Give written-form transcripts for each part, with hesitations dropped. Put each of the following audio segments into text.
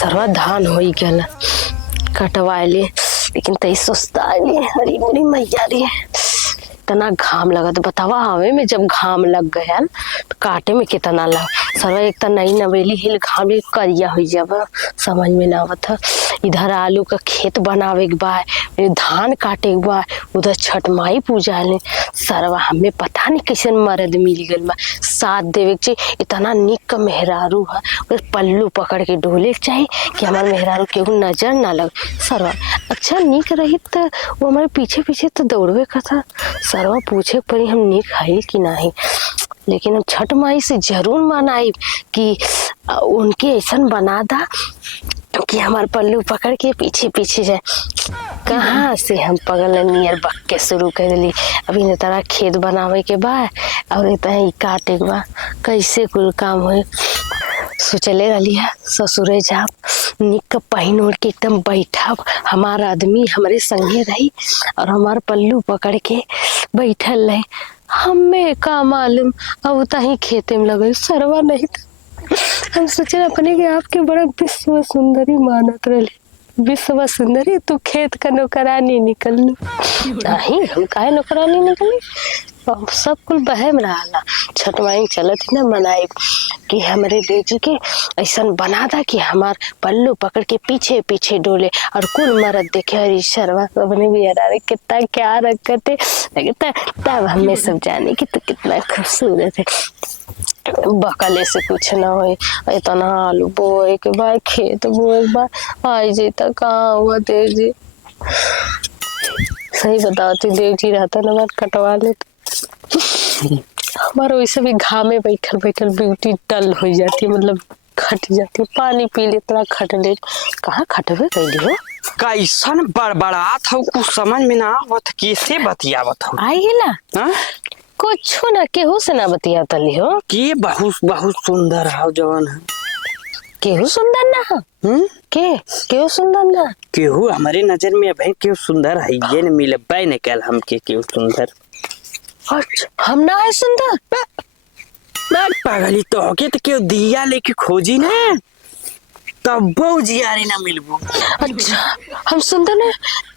सरवा धान हो गल कटवाए लेकिन तई सुस्ता हरी मुरी मैया रे इतना घाम लगत बतावा हवे में जब घाम लग गया तो काटे में कितना लग सरवा एक तो नई नवेली हिल घाम करिया हो जब समझ में ना आवत है। इधर आलू का खेत बनावे के बा धान काटे के बा उधर छठ माई पूजा ले सरवा हमें पता नहीं कैसे मर्द मिल गल बा साथ देवे के चाहिए। इतना निक का मेहरारू है पल्लू पकड़ के डोले के चाहिए कि हमारे मेहरारू केहू नजर ना लग। सरवा अच्छा निक रही तो वो हमारे पीछे पीछे तो दौड़वे का था। सरवा पूछे पड़ी हम निक है कि नहीं लेकिन हम छठ माई से जरूर मनाई कि उनके ऐसा बना दा कि हमारे पल्लू पकड़ के पीछे पीछे जाए। कहाँ से हम पगल नियर बक के शुरू कर ली अभी न तारा खेत बनावे के बा और इतना काटे के बा कैसे कुल काम हो सोचले रही है ससुरे जाब निक पहन ओढ़ के एकदम बैठब हमार आदमी हमारे संगे रही और हमार पल्लू पकड़ के बैठल रहे हमें का मालूम अब तही खेते में लगे सरवा नहीं था। हम सोचे अपने के आपके बड़ा विश्व सुंदरी मानत रहे विश्व सुंदरी तू खेत का नौकरानी निकल नहीं हम काहे नौकरानी निकली सब कुल बहम रहा छठ माई चलत ही ना मनाए कि हमारे बेटी के ऐसा बना था कि हमार पल्लू पकड़ के पीछे पीछे डोले और कुल मरद देखे हरी शर्मा सबने भी यार कितना क्या रखते तब हमें सब जाने कि तू कितना खूबसूरत है। बकले से कुछ ना हो इतना आलू बोए के बाद खेत बोए के बाद आई जी तक कहाँ हुआ देव जी सही बताती देव जी रहता ना मैं कटवा लेते हमारा वैसे भी घामे बैठल बैठल ब्यूटी डल हो जाती है मतलब खट जाती है पानी पी ले इतना खट ले कहाँ खटवे कैली हो कैसन बड़बड़ात हो कुछ समझ में ना आवत कैसे बतियावत हो आई गेला हाँ कुछ ना केहू से ना बतिया तली हो के बहुत बहुत सुंदर हो जवान है केहू सुंदर ना हो केहू सुंदर ना केहू हमारे नजर में भाई केहू सुंदर है ये न मिले बाय ने कल हम के केहू सुंदर अच्छा हम ना है सुंदर बात पागली तो होके तो केहू दिया लेके खोजी ना तब बहु जियारे ना मिलबो। अच्छा हम सुंदर ना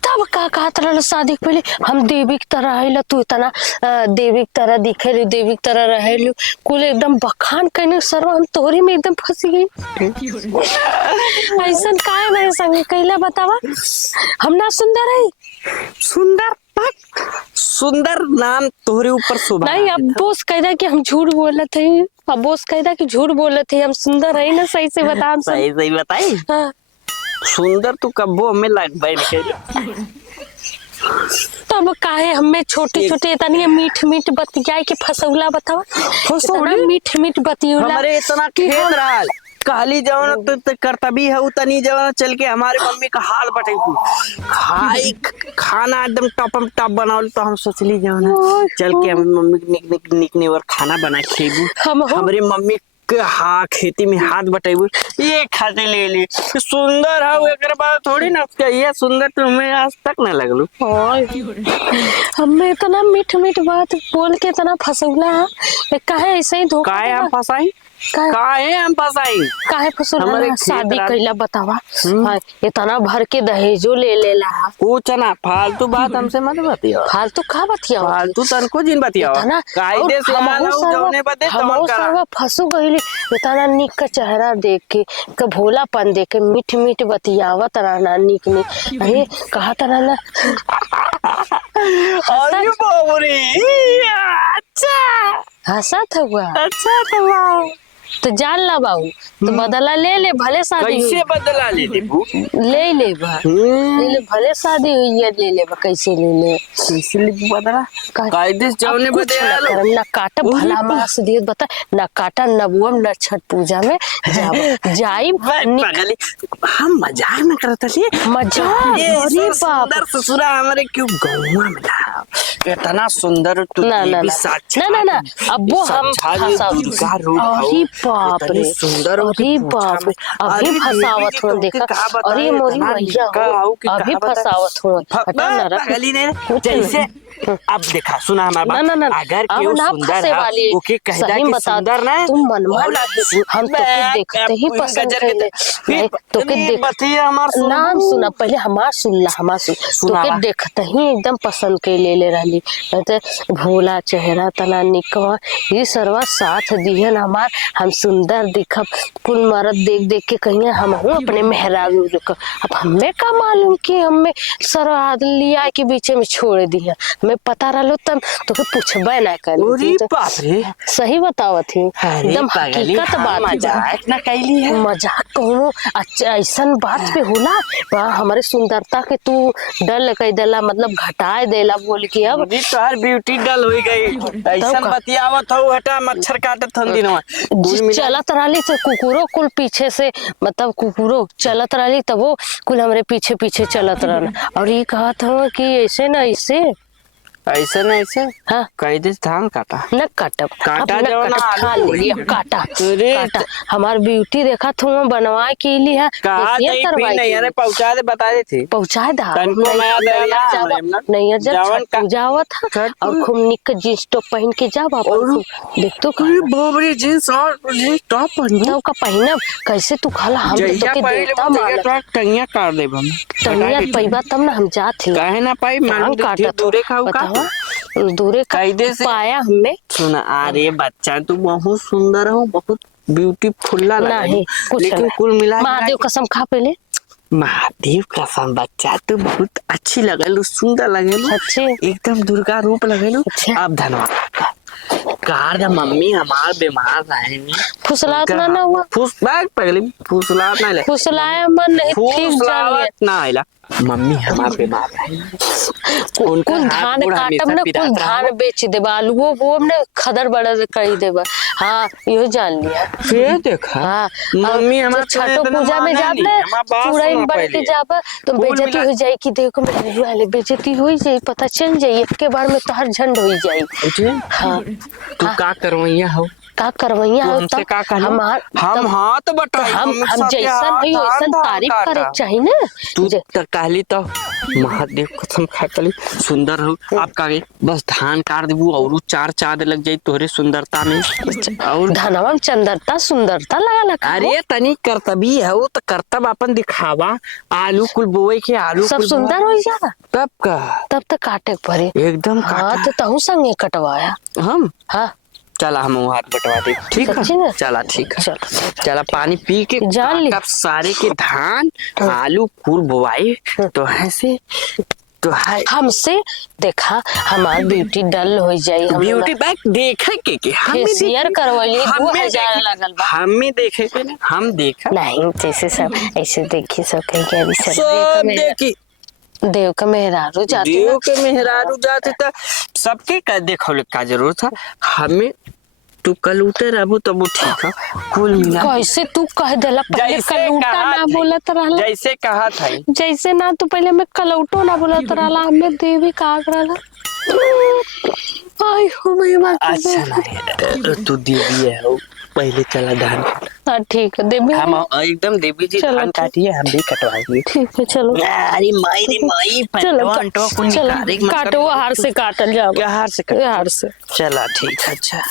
तब का कहत रहल शादी के पहले हम देवी की तरह आइला तू इतना देवी की तरह दिखेलू देवी की तरह रहेलू कुल एकदम बखान कहने सरवा हम तोहरी में एकदम फंस गई ऐसा काहे मेरे संग कैला बतावा हम ना सुंदर है सुंदर सुंदर नाम तोहरे ऊपर शोभा नहीं अब बोस कहदा कि हम झूठ बोलत है अब बोस कहदा कि झूठ बोलत है हम सुंदर है ना सही से बता हम सही सही बताई हाँ। सुंदर तू कब्बो हमें लग बैठ के तब काहे हमें छोटे छोटे इतनी मीठ मीठ बतियाए के फसौला बतावा फसौला मीठ मीठ बतियोला हमारे इतना खेत रहा काली जवान तो कर्तव्य है उतनी जवान चल के हमारे मम्मी का हाल बटे खाई खाना एकदम टॉपम टॉप बनाओ तो हम सोचली जवान चल के हम मम्मी निकने और खाना बना खेबू हमारी मम्मी हाँ खेती में हाथ बटेबू ये खाते ले ली सुंदर है एक बात थोड़ी ना ये सुंदर तो हमें आज तक ना लगलू हमें इतना मीठ मीठ बात बोल के इतना फसौला है काहे ऐसे ही धोखा काहे हम फसाई काहे हम फसाई काहे फसौला शादी कैला बतावा इतना भर के दहेजो ले लेला कुछ ना फालतू बात हमसे मत बतिया फालतू का बतिया फालतू तनको जिन बतिया कायदे से आना जौने बदे हम सब फसू गइली इतना निक का चेहरा देख के का भोलापन देख के मीठ मीठ बतियावत रहना निक ने अरे कहा तना ना अरे बाबूरी अच्छा हंसत हुआ अच्छा तो तो जान ला बाबू तो बदला ले ले भले शादी कैसे बदला ले लेबू ले भले शादी हुई है ले कैसे ले कैसे ले बदला कायदे जौने बदे ना काटा भला मास दिए बता ना काटा नबुअम न छठ पूजा में जाई पागल हम मजाक न करत छी मजाक अरे बाप ससुरा हमारे क्यों गौवा में इतना सुंदर तू ना अब वो हम अरे बाप रे सुंदर अरे बाप रे अभी फसावत हो देखा अरे मोरी भैया अभी फसावत हो हटा ना रख जैसे अब देखा सुना हमारा बात। ना, ना, ना, अगर अब केहू ना सुंदर फंसे है वाली। ओके कह दा सही कि बता, सुंदर ना तुम मनवा और नहीं, हम तोके देखते ही पसंद कइले। नहीं, तोके देख बतिया हमार सुन नाम सुना, पहले हमार सुनला, हमार सुन। तोके देखते ही एकदम पसंद कइले ले रहली। तो भोला चेहरा तना निकवा, ये सरवा साथ दिहन हमार, हम सुंदर दिखब। कुल मरद देख देख के कहिए हम हूँ अपने मेहरारू रुक। अब हमें का मालूम कि हमें सरवा लिया के बीच में छोड़ दिया। हमें पता रहलो तब तोके पूछबे ना कर। अरे बाप रे, सही बतावत थी, अरे एकदम पागली, हकीकत हम बात मजाक ना कैली है। मजाक कहूँ अच्छा ऐसन बात पे होला बा। हमारे सुंदरता के तू डल कह देला, मतलब घटाए देला बोल के। अब अरे तोहर ब्यूटी डल हो गई, ऐसा का? बतियावत हो हटा मच्छर काटत हन दिनवा। कुल मिला चलत रहली तो कुकुरो कुल पीछे से, मतलब कुकुरो चलत रहली तब वो कुल हमरे पीछे पीछे चलत रहना। और ये कहत हो कि ऐसे ना ऐसे ऐसे न ऐसे हाँ कई दिन धान काटा न काटब, काटा अब न जवन काटब, आलू खा कोई। ले काटा अरे काटा। हमार ब्यूटी देखा तुम बनवा के लिए है, कहा फेसियल नहीं करवाई नहीं, अरे पहुंचा दे बता दे थी पहुंचाए दा। तनको मैं दया ना नहीं जब जवन छठ पूजा हुआ था छठ और खूब निक जींस टॉप पहन के जा बाबा। देख तो अरे बाबरे जींस और जींस टॉप पहन तब का पहनब कैसे तू खाला, हम तो जइया तोके पहले देवता जइया मानत। तो टंगिया काट देब हम तनिया पैबा तब ना हम जात ही काहे ना पाई मालूम काटा दूरे खाऊ का बतावा दूरे का कायदे से पाया हमें सुना। अरे बच्चा तू बहुत सुंदर हो, बहुत ब्यूटीफुल लगा नहीं कुछ लेकिन नहीं। कुल मिला महादेव कसम खा पहले महादेव कसम बच्चा तू बहुत अच्छी लगेलू, सुंदर लगेलू, सच्ची एकदम दुर्गा रूप लगेलू। अच्छा। अब धन्यवाद कार मम्मी हमार बीमार रहेंगे फुसलात ना हुआ, फुस बैग पहले फुसलात ना ले फुसलाया मन नहीं ठीक जान लिया। ना आइला मम्मी हमार बीमार रहेंगे कुल धान काटब ना, कुल धान बेच देबा, आलूओ वो ने खदर बड़ा कर देबा। हाँ यो जान लिया फिर देखा हाँ। मम्मी हमार छठो पूजा में जाब ले चूड़ाइन बढ़ते जाब तो बेइज्जती हो जाई कि देखो मेरे वाले बेइज्जती हो जाई, पता चल जाई एक के बार में तोहर झंड हो जाई। हाँ तू का करवैया हो का करवैया हो हमसे का कहलो हमार हम हाथ बटाई हम जैसन है वैसन तारीफ करे चाहिए ना। तू तो कहली तो महादेव कसम खातली सुंदर हो। आप कागे बस धान काट देबू और चार चाँद लग जाई तोहरे सुंदरता में और धनवा में चंदरता सुंदरता लगा लगा। अरे तनी कर्तव्य है वो तो कर्तव्य अपन दिखावा। आलू कुल बोए के आलू सब सुंदर हो जाएगा तब का तब तक काटे पड़े एकदम हाँ तो तहु संगे कटवाया हम हाँ चला हम हाथ बटवा दे ठीक है चला ठीक है चला पानी पी के जान ली सारे के धान आलू फूल बोआई तो ऐसे तो है हमसे देखा हमार ब्यूटी डल हो जाई। हम ब्यूटी बैग देखे के फेशियल करवली 2000 लगल बा हमें देखे के ना हम देखा नहीं जैसे सब ऐसे देखी सब कहीं के अभी सब देखी देव का मेहरारू जाते देव के मेहरारू जाते तो सबके का देखो का जरूर था हमें। तू कल उठे रहबू तब ठीक है कुल मिला कैसे तू कह देला पहले कलौटा ना बोलत रहला जैसे कहा था जैसे ना तू पहले मैं कलौटो ना बोलत रहला हमें देवी का रहला। आई हो मैं अच्छा नहीं तू देवी है हो पहले चला धान हाँ ठीक है देवी हम एकदम देवी जी धान काटिए हम भी कटवाएंगे ठीक है चलो। अरे माई रे माई चलो काटो हार से काटल जाओ हार से हार से चला ठीक है अच्छा।